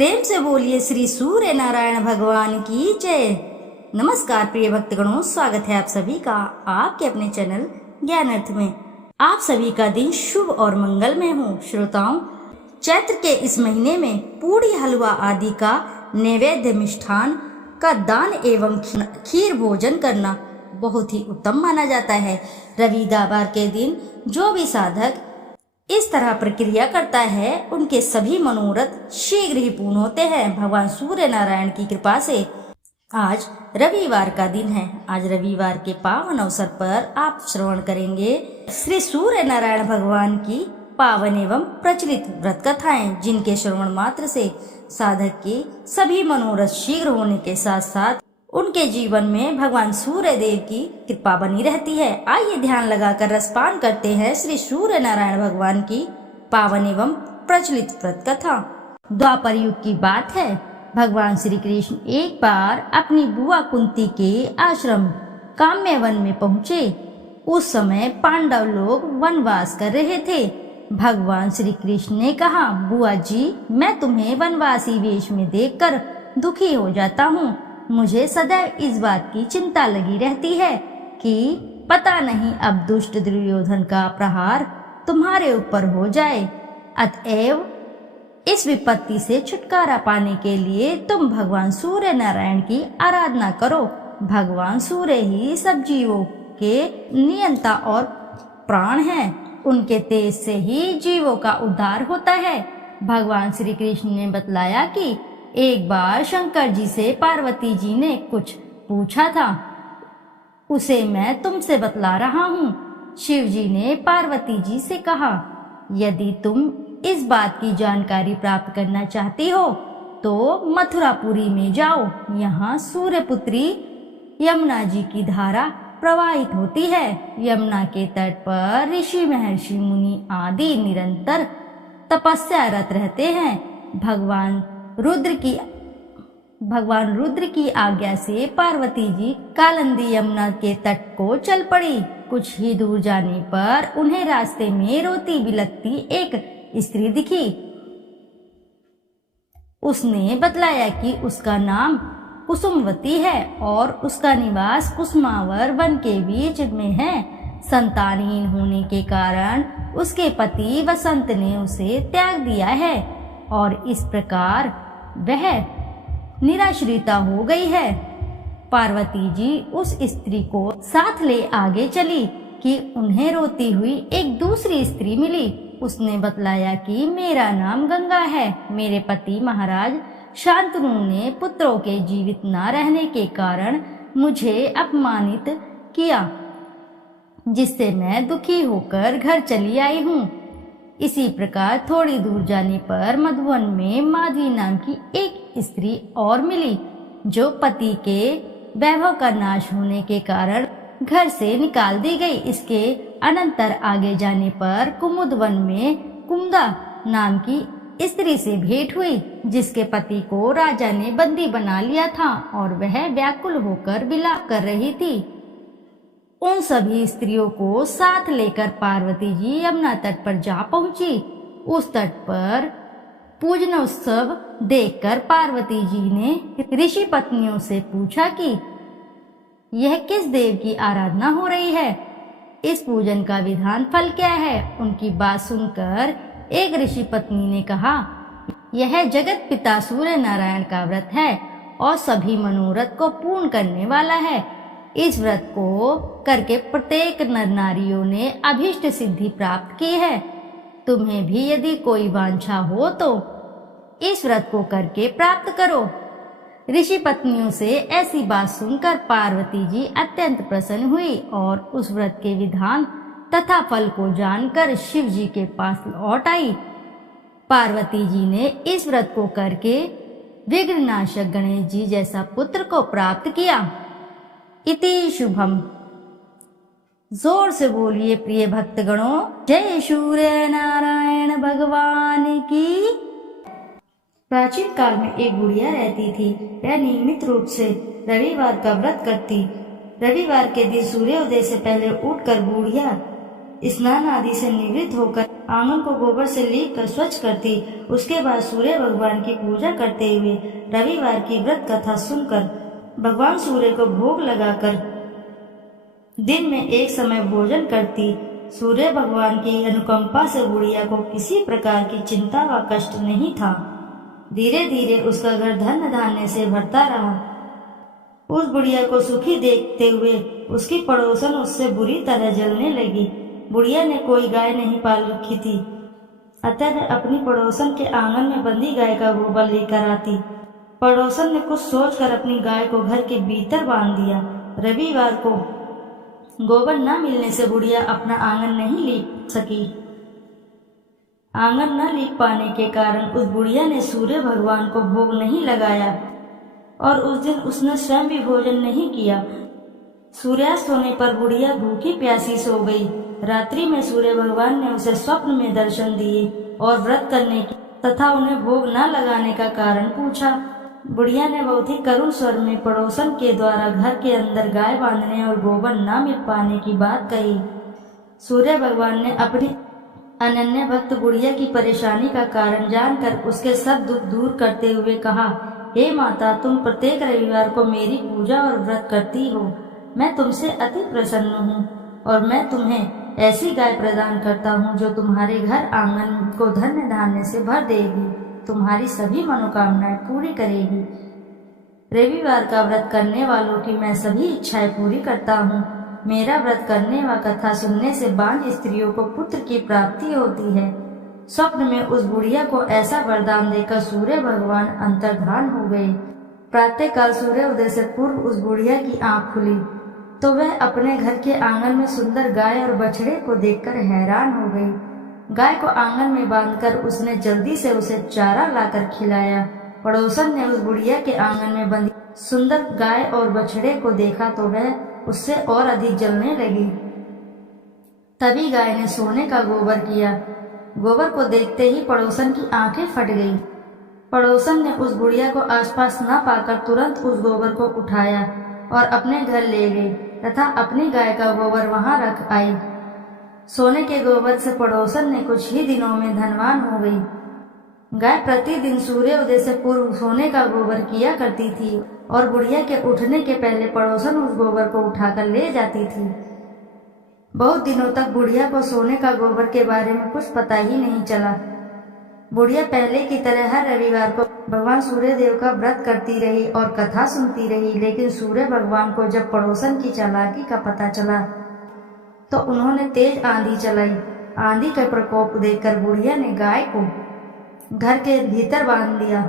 प्रेम से बोलिए श्री सूर्य नारायण भगवान की जय। नमस्कार प्रिय भक्तगणों, स्वागत है आप सभी का आपके अपने चैनल ज्ञान अर्थ में। आप सभी का दिन शुभ और मंगलमय हो। श्रोताओं, चैत्र के इस महीने में पूड़ी, हलवा आदि का नैवेद्य मिष्ठान का दान एवं खीर भोजन करना बहुत ही उत्तम माना जाता है। रविवार के दिन जो भी साधक इस तरह प्रक्रिया करता है, उनके सभी मनोरथ शीघ्र ही पूर्ण होते हैं भगवान सूर्य नारायण की कृपा से। आज रविवार का दिन है। आज रविवार के पावन अवसर पर आप श्रवण करेंगे श्री सूर्य नारायण भगवान की पावन एवं प्रचलित व्रत कथाएं, जिनके श्रवण मात्र से साधक के सभी मनोरथ शीघ्र होने के साथ साथ उनके जीवन में भगवान सूर्य देव की कृपा बनी रहती है। आइए ध्यान लगाकर रसपान करते हैं श्री सूर्य नारायण भगवान की पावन एवं प्रचलित व्रत कथा। द्वापर युग की बात है। भगवान श्री कृष्ण एक बार अपनी बुआ कुंती के आश्रम काम्यवन में पहुँचे। उस समय पांडव लोग वनवास कर रहे थे। भगवान श्री कृष्ण ने कहा, बुआ जी, मैं तुम्हें वनवासी वेश में देखकर दुखी हो जाता हूँ। मुझे सदैव इस बात की चिंता लगी रहती है कि पता नहीं अब दुष्ट दुर्योधन का प्रहार तुम्हारे ऊपर हो जाए। अतएव इस विपत्ति से छुटकारा पाने के लिए तुम भगवान सूर्य नारायण की आराधना करो। भगवान सूर्य ही सब जीवों के नियंता और प्राण हैं। उनके तेज से ही जीवों का उद्धार होता है। भगवान श्री कृष्ण ने बतलाया कि एक बार शंकर जी से पार्वती जी ने कुछ पूछा था, उसे मैं तुमसे बतला रहा हूँ। शिव जी ने पार्वती जी से कहा, यदि तुम इस बात की जानकारी प्राप्त करना चाहती हो तो मथुरापुरी में जाओ। यहाँ सूर्यपुत्री यमुना जी की धारा प्रवाहित होती है। यमुना के तट पर ऋषि, महर्षि, मुनि आदि निरंतर तपस्यारत रहते हैं। भगवान रुद्र की आज्ञा से पार्वती जी कालिंदी यमुना के तट को चल पड़ी। कुछ ही दूर जाने पर उन्हें रास्ते में रोती बिलखती एक स्त्री दिखी। उसने बतलाया कि उसका नाम कुसुमवती है और उसका निवास कुसुमावर वन के बीच में है। संतानहीन होने के कारण उसके पति वसंत ने उसे त्याग दिया है और इस प्रकार वह निराश्रिता हो गई है। पार्वती जी उस स्त्री को साथ ले आगे चली कि उन्हें रोती हुई एक दूसरी स्त्री मिली। उसने बतलाया कि मेरा नाम गंगा है। मेरे पति महाराज शांतनु ने पुत्रों के जीवित न रहने के कारण मुझे अपमानित किया, जिससे मैं दुखी होकर घर चली आई हूँ। इसी प्रकार थोड़ी दूर जाने पर मधुवन में माधवी नाम की एक स्त्री और मिली, जो पति के वैभव का नाश होने के कारण घर से निकाल दी गई। इसके अनंतर आगे जाने पर कुमुद वन में कुमुदा नाम की स्त्री से भेंट हुई, जिसके पति को राजा ने बंदी बना लिया था और वह व्याकुल होकर विलाप कर रही थी। उन सभी स्त्रियों को साथ लेकर पार्वती जी यमुना तट पर जा पहुंची। उस तट पर पूजनोत्सव देखकर पार्वती जी ने ऋषि पत्नियों से पूछा कि यह किस देव की आराधना हो रही है, इस पूजन का विधान फल क्या है। उनकी बात सुनकर एक ऋषि पत्नी ने कहा, यह जगत पिता सूर्य नारायण का व्रत है और सभी मनोरथ को पूर्ण करने वाला है। इस व्रत को करके प्रत्येक नर नारियों ने अभीष्ट सिद्धि प्राप्त की है। तुम्हें भी यदि कोई वांछा हो तो इस व्रत को करके प्राप्त करो। ऋषि पत्नियों से ऐसी बात सुनकर पार्वती जी अत्यंत प्रसन्न हुई और उस व्रत के विधान तथा फल को जानकर शिव जी के पास लौट आई। पार्वती जी ने इस व्रत को करके विघ्ननाशक गणेश जी जैसा पुत्र को प्राप्त किया। इति शुभम। जोर से बोलिए प्रिय भक्तगणों, जय सूर्य नारायण भगवान की। प्राचीन काल में एक बुढ़िया रहती थी। वह नियमित रूप से रविवार का व्रत करती। रविवार के दिन सूर्योदय से पहले उठकर बुढ़िया स्नान आदि से निवृत्त होकर आंगन को गोबर से लीप कर स्वच्छ करती। उसके बाद सूर्य भगवान की पूजा करते हुए रविवार की व्रत कथा सुनकर भगवान सूर्य को भोग लगाकर दिन में एक समय भोजन करती। सूर्य भगवान की अनुकंपा से बुढ़िया को किसी प्रकार की चिंता व कष्ट नहीं था। धीरे धीरे उसका घर धन धान्य से भरता रहा। उस बुढ़िया को सुखी देखते हुए उसकी पड़ोसन उससे बुरी तरह जलने लगी। बुढ़िया ने कोई गाय नहीं पाल रखी थी, अतः वह अपनी पड़ोसन के आंगन में बंधी गाय का गोबर लेकर आती। पड़ोसन ने कुछ सोचकर अपनी गाय को घर के भीतर बांध दिया। रविवार को गोबर न मिलने से बुढ़िया अपना आंगन नहीं लीप सकी। आंगन न लीप पाने के कारण उस बुढ़िया ने सूर्य भगवान को भोग नहीं लगाया और उस दिन उसने स्वयं भी भोजन नहीं किया। सूर्यास्त होने पर बुढ़िया भूखी प्यासी सो गई। रात्रि में सूर्य भगवान ने उसे स्वप्न में दर्शन दिए और व्रत करने की तथा उन्हें भोग न लगाने का कारण पूछा। बुढ़िया ने बहुत ही करुण स्वर में पड़ोसन के द्वारा घर के अंदर गाय बांधने और गोबर न मिल पाने की बात कही। सूर्य भगवान ने अपनी अनन्य भक्त बुढ़िया की परेशानी का कारण जानकर उसके सब दुख दूर करते हुए कहा, हे माता, तुम प्रत्येक रविवार को मेरी पूजा और व्रत करती हो। मैं तुमसे अति प्रसन्न हूँ और मैं तुम्हें ऐसी गाय प्रदान करता हूँ जो तुम्हारे घर आंगन को धन्य धान्य से भर देगी, तुम्हारी सभी मनोकामनाएं पूरी करेगी। रविवार का व्रत करने वालों की मैं सभी इच्छाएं पूरी करता हूँ। मेरा व्रत करने व कथा सुनने से बांझ स्त्रियों को पुत्र की प्राप्ति होती है। स्वप्न में उस बुढ़िया को ऐसा वरदान देकर सूर्य भगवान अंतर्धान हो गए। प्रातःकाल सूर्य उदय से पूर्व उस बुढ़िया की आंख खुली तो वह अपने घर के आंगन में सुंदर गाय और बछड़े को देखकर हैरान हो गई। गाय को आंगन में बांधकर उसने जल्दी से उसे चारा लाकर खिलाया। पड़ोसन ने उस बुढ़िया के आंगन में बंधी सुंदर गाय और बछड़े को देखा तो वह उससे और अधिक जलने लगी। तभी गाय ने सोने का गोबर किया। गोबर को देखते ही पड़ोसन की आंखें फट गई। पड़ोसन ने उस बुढ़िया को आसपास न पाकर तुरंत उस गोबर को उठाया और अपने घर ले गई तथा अपनी गाय का गोबर वहां रख आई। सोने के गोबर से पड़ोसन ने कुछ ही दिनों में धनवान हो गई। गाय प्रतिदिन सूर्योदय से पूर्व सोने का गोबर किया करती थी और बुढ़िया के उठने के पहले पड़ोसन उस गोबर को उठाकर ले जाती थी। बहुत दिनों तक बुढ़िया को सोने का गोबर के बारे में कुछ पता ही नहीं चला। बुढ़िया पहले की तरह हर रविवार को भगवान सूर्य देव का व्रत करती रही और कथा सुनती रही, लेकिन सूर्य भगवान को जब पड़ोसन की चालाकी का पता चला तो उन्होंने तेज आंधी चलाई। आंधी का प्रकोप देखकर बुढ़िया ने गाय को घर के भीतर बांध दिया।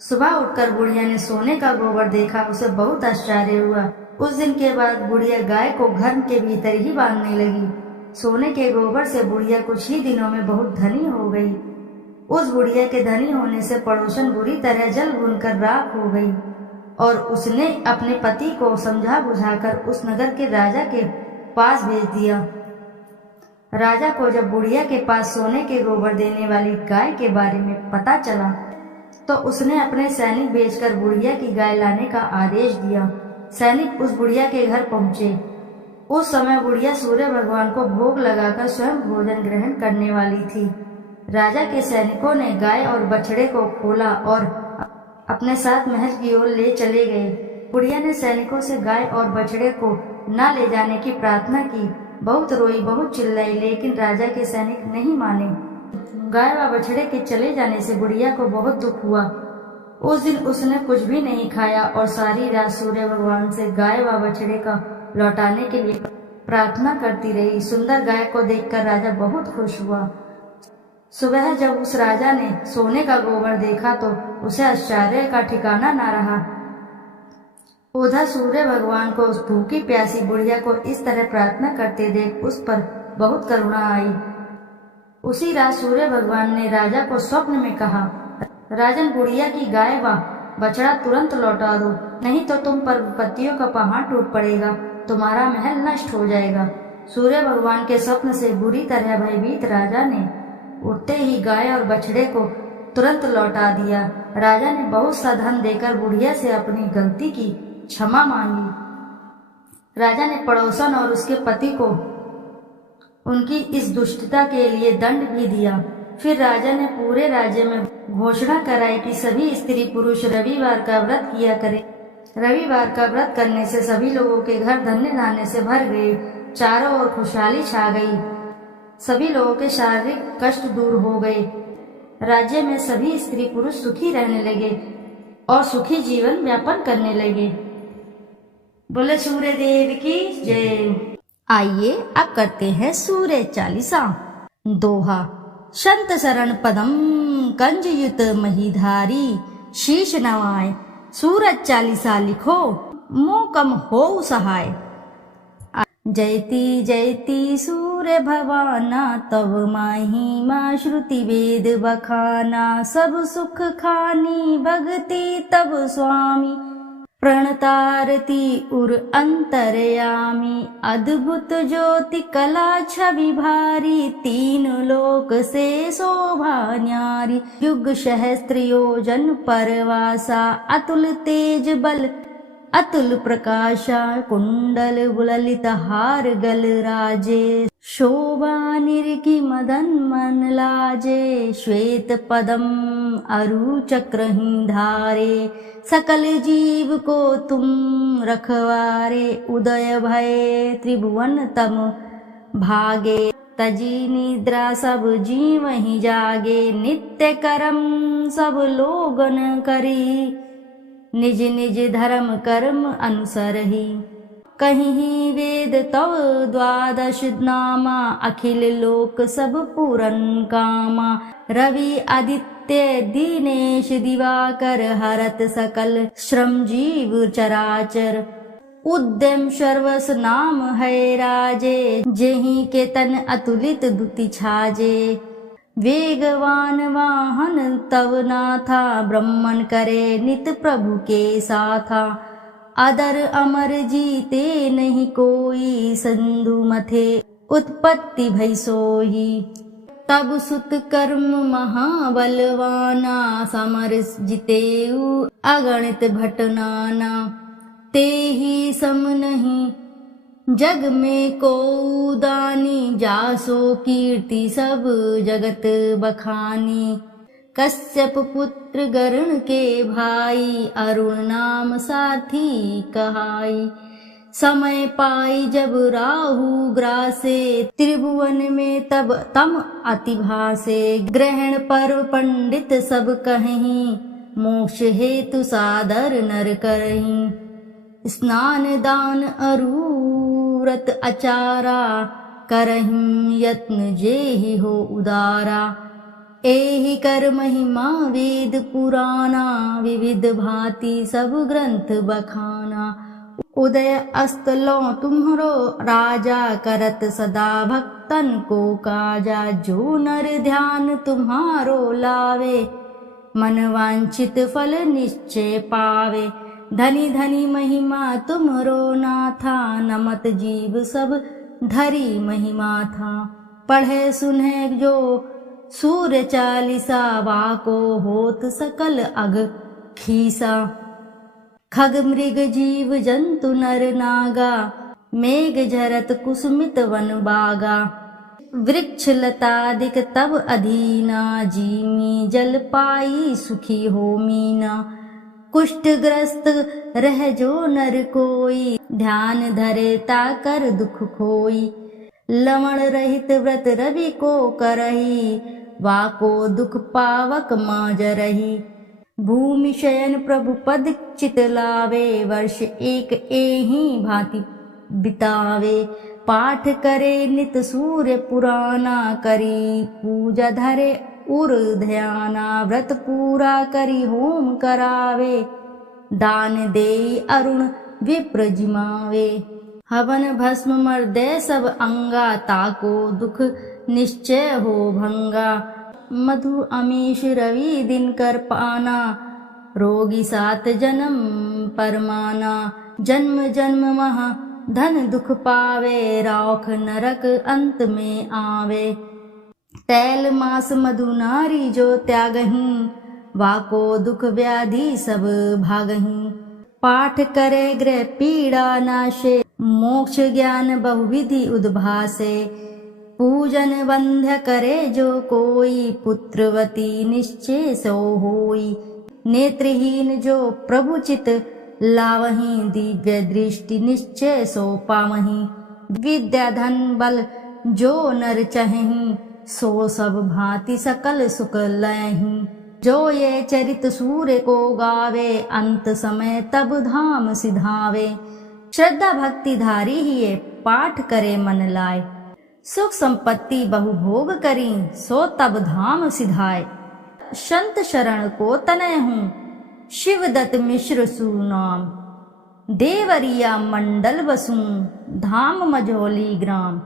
सुबह उठकर बुढ़िया ने सोने का गोबर देखा, उसे बहुत आश्चर्य हुआ। उस दिन के बाद बुढ़िया गाय को घर के भीतर ही बांधने लगी। सोने के गोबर से बुढ़िया कुछ ही दिनों में बहुत धनी हो गई। उस बुढ़िया के धनी होने से पड़ोसन बुरी तरह जल भूनकर राख हो गई और उसने अपने पति को समझा बुझाकर उस नगर के राजा के पास भेज दिया। राजा को जब बुढ़िया के पास सोने के गोबर देने वाली गाय के बारे में पता चला तो उसने अपने सैनिक भेजकर बुढ़िया की गाय लाने का आदेश दिया। सैनिक उस बुढ़िया के घर पहुंचे। उस समय बुढ़िया सूर्य भगवान को भोग लगाकर स्वयं भोजन ग्रहण करने वाली थी। राजा के सैनिकों ने गाय और बछड़े को खोला और अपने साथ महल की ओर ले चले गए। बुढ़िया ने सैनिकों से गाय और बछड़े को न ले जाने की प्रार्थना की। बहुत रोई, बहुत चिल्लाई, लेकिन राजा के सैनिक नहीं माने। गाय व बछड़े के चले जाने से बुढ़िया को बहुत दुख हुआ। उस दिन उसने कुछ भी नहीं खाया और सारी रात सूर्य भगवान से गाय व बछड़े का लौटाने के लिए प्रार्थना करती रही। सुंदर गाय को देखकर राजा बहुत खुश हुआ। सुबह जब उस राजा ने सोने का गोबर देखा तो उसे आश्चर्य का ठिकाना न रहा। उधर सूर्य भगवान को उस भूखी प्यासी बुढ़िया को इस तरह प्रार्थना करते देख उस पर बहुत करुणा आई। उसी रात सूर्य भगवान ने राजा को स्वप्न में कहा, राजन, बुढ़िया की गाय व बछड़ा तुरंत लौटा दो, नहीं तो तुम पर विपत्तियों का पहाड़ टूट पड़ेगा, तुम्हारा महल नष्ट हो जाएगा। सूर्य भगवान के स्वप्न से बुरी तरह भयभीत राजा ने उठते ही गाय और बछड़े को तुरंत लौटा दिया। राजा ने बहुत सा धन देकर बुढ़िया से अपनी गलती की क्षमा मांगी। राजा ने पड़ोसन और उसके पति को उनकी इस दुष्टता के लिए दंड भी दिया। फिर राजा ने पूरे राज्य में घोषणा कराई कि सभी स्त्री पुरुष रविवार का व्रत किया करें। रविवार का व्रत करने से सभी लोगों के घर धन्य धान्य से भर गए, चारों ओर खुशहाली छा गई, सभी लोगों के शारीरिक कष्ट दूर हो गए। राज्य में सभी स्त्री पुरुष सुखी रहने लगे और सुखी जीवन यापन करने लगे। बोले सूर्य देव की जय। आइए अब करते हैं सूर्य चालीसा। दोहा। संत शरण पदम कंजयुत महीधारी, शीश नवाय सूरज चालीसा लिखो, मोकम हो सहाय। जयति जयति सूर्य भवाना, तब महिमा श्रुति वेद बखाना। सब सुख खानी भगति तब स्वामी, प्रणतारती उर अंतरयामी। अद्भुत ज्योति कला छवि भारी, तीन लोक से शोभा न्यारी। युग सहस्त्र योजन परवासा, अतुल तेज बल अतुल प्रकाशा। कुंडल ललित हार गल राजे, शोभा निरकी मदन मन लाजे। श्वेत पदम अरु चक्रही धारे, सकल जीव को तुम रखवारे। उदय भय त्रिभुवन तम भागे, तजी निद्रा सब जीव ही जागे। नित्य कर्म सब लोगन करी, निज निज धर्म कर्म अनुसर ही। कहीं वेद तव द्वादश नामा, अखिल लोक सब पूरन कामा। रवि आदित्य दीनेश दिवाकर, हरत सकल श्रम जीव चराचर। उद्यम सर्वस नाम है राजे, जेहि के तन अतुलित दुति छाजे। वेगवान वाहन तव नाथा, ब्रह्मन करे नित प्रभु के साथा। अदर अमर जीते नहीं कोई, सिंधु मथे उत्पत्ति भई सोही। तब सुत कर्म महाबलवाना, समर जितेऊ अगणित भटनाना। ते ही सम नहीं जग में को दानी, जासो कीर्ति सब जगत बखानी। कश्यप पुत्र गरुण के भाई, अरुण नाम साथी कहाई। समय पाई जब राहु ग्रासे, त्रिभुवन में तब तम अति भासे। ग्रहण पर्व पंडित सब कहीं, मोक्ष हेतु सादर नर करहीं। स्नान दान अरु व्रत अचारा, करहिं यत्न जेहि हो उदारा। एहि कर महिमा वेद पुराना, विविध भांति सब ग्रंथ बखाना। उदय अस्त लो तुम्हरो राजा, करत सदा भक्तन को काजा। जो नर ध्यान तुम्हारो लावे, मन वांछित फल निश्चय पावे। धनी धनी महिमा तुमरो नाथा, नमत जीव सब धरी महिमा था। पढ़े सुने जो सूर्य चालीसा, वाको होत सकल अग खीसा। खग मृग जीव जंतु नर नागा, मेघ झरत कुसुमित वन बागा। वृक्ष लतादिक तब अधीना, जीमी जल पाई सुखी हो मीना। कुष्ठ ग्रस्त रह जो नर कोई, ध्यान धरे ताकर दुख खोई। लवण रहित व्रत रवि को करही, वाको दुख पावक माज रही। भूमि शयन प्रभु पद चित लावे, वर्ष एक एहि भांति बितावे। पाठ करे नित सूर्य पुराना, करी पूजा धरे उर ध्याना। व्रत पूरा करी होम करावे, दान दे अरुण विप्र जिमावे। हवन भस्म मर्दे सब अंगा, ताको दुख निश्चय हो भंगा। मधु अमीश रवि दिन कर पाना, रोगी सात जन्म परमाना। जन्म जन्म महा धन दुख पावे, रौख नरक अंत में आवे। तैल मास मधु नारी जो त्यागहीं, वाको दुख व्याधि सब भागहीं। पाठ करे ग्रह पीड़ा नाशे, मोक्ष ज्ञान बहुविधि उद्भासे। पूजन बंध्य करे जो कोई, पुत्रवती निश्चय सो होई। नेत्रहीन जो प्रभु चित लावहीं, दिव्य दृष्टि निश्चय सो पावहीं। विद्या धन बल जो नर चहहीं, सो सब भांति सकल सुख लयहीं। जो ये चरित सूर्य को गावे, अंत समय तब धाम सिधावे। श्रद्धा भक्ति धारी ही ये पाठ करे मन लाए, सुख संपत्ति बहु भोग करी, सो तब धाम सिधाए। संत शरण को तनय हूँ, शिवदत्त मिश्र सुनाम। देवरिया मंडल बसूं, धाम मझौली ग्राम।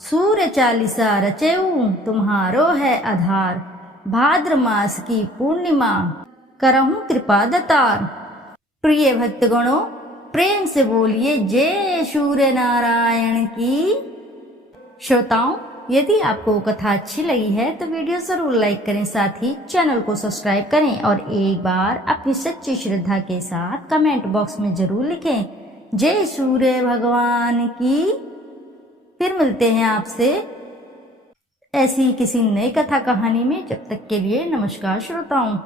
सूर्य चालीसा रचेऊ, तुम्हारो है आधार। भाद्र मास की पूर्णिमा, करहूं कृपा दतार। प्रिय भक्तगणों, प्रेम से बोलिए जय सूर्य नारायण की। श्रोताओं, यदि आपको कथा अच्छी लगी है तो वीडियो जरूर लाइक करें, साथ ही चैनल को सब्सक्राइब करें और एक बार अपनी सच्ची श्रद्धा के साथ कमेंट बॉक्स में जरूर लिखें जय सूर्य भगवान की। फिर मिलते हैं आपसे ऐसी किसी नई कथा कहानी में। जब तक के लिए नमस्कार श्रोताओं।